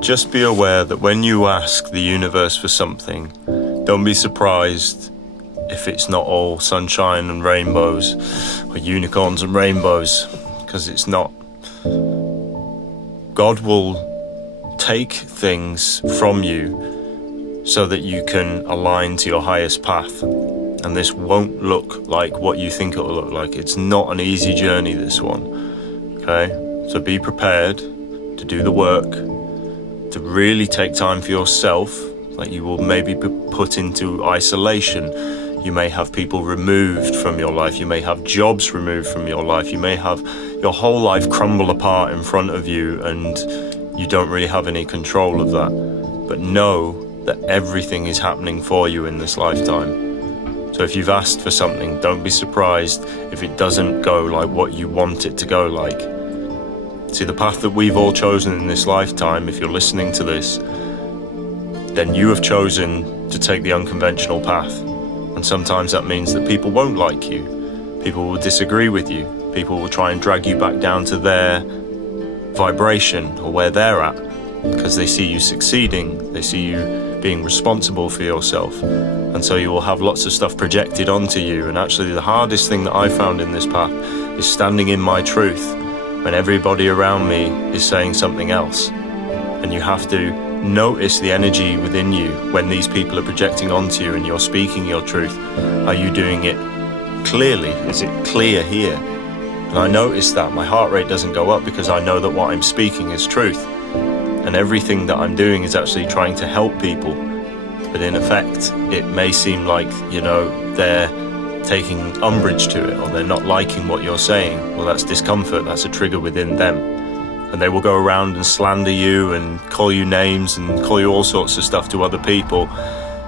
Just be aware that when you ask the universe for something, don't be surprised if it's not all sunshine and rainbows or unicorns and rainbows, because it's not. God will take things from you so that you can align to your highest path. And this won't look like what you think it will look like. It's not an easy journey, this one. Okay? So be prepared to do the work, to really take time for yourself. Like, you will maybe be put into isolation. You may have people removed from your life. You may have jobs removed from your life. You may have your whole life crumble apart in front of you, and you don't really have any control of that. But know that everything is happening for you in this lifetime. So if you've asked for something, don't be surprised if it doesn't go like what you want it to go like. See, the path that we've all chosen in this lifetime, if you're listening to this, then you have chosen to take the unconventional path. And sometimes that means that people won't like you. People will disagree with you. People will try and drag you back down to their vibration or where they're at, because they see you succeeding. They see you being responsible for yourself. And so you will have lots of stuff projected onto you. And actually the hardest thing that I found in this path is standing in my truth when everybody around me is saying something else. And you have to notice the energy within you when these people are projecting onto you and you're speaking your truth. Are you doing it clearly? Is it clear here? And I notice that my heart rate doesn't go up because I know that what I'm speaking is truth. And everything that I'm doing is actually trying to help people. But in effect, it may seem like, they're taking umbrage to it, or they're not liking what you're saying. Well, that's discomfort. That's a trigger within them. And they will go around and slander you and call you names and call you all sorts of stuff to other people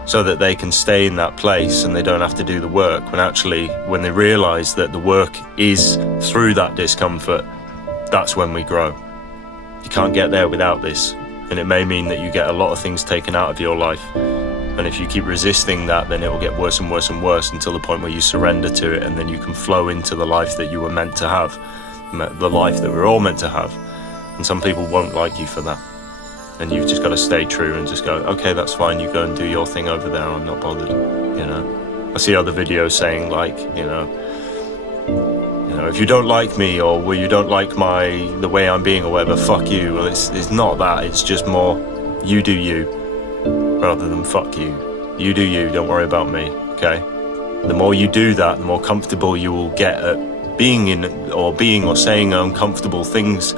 so that they can stay in that place and they don't have to do the work. When actually, when they realize that the work is through that discomfort, that's when we grow. You can't get there without this. And it may mean that you get a lot of things taken out of your life. And if you keep resisting that, then it will get worse and worse and worse until the point where you surrender to it, and then you can flow into the life that you were meant to have, the life that we're all meant to have. And some people won't like you for that. And you've just got to stay true and just go, okay, that's fine, you go and do your thing over there, I'm not bothered, I see other videos saying like, if you don't like me, or you don't like the way I'm being or whatever, fuck you. Well, it's not that, it's just more, you do you, rather than fuck you. You do you, don't worry about me, okay? The more you do that, the more comfortable you will get at being or saying uncomfortable things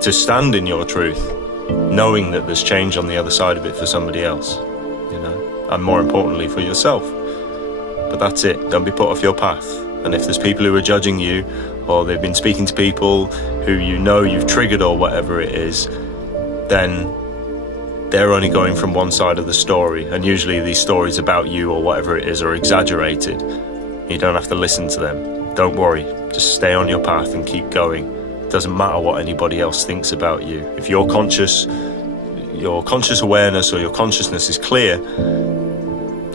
to stand in your truth, knowing that there's change on the other side of it for somebody else, and more importantly for yourself. But that's it, don't be put off your path. And if there's people who are judging you, or they've been speaking to people who you've triggered or whatever it is, then they're only going from one side of the story. And usually these stories about you or whatever it is are exaggerated. You don't have to listen to them. Don't worry, just stay on your path and keep going. It doesn't matter what anybody else thinks about you. If your conscious awareness or your consciousness is clear,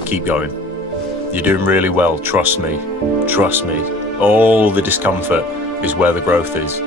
keep going. You're doing really well, trust me. All the discomfort is where the growth is.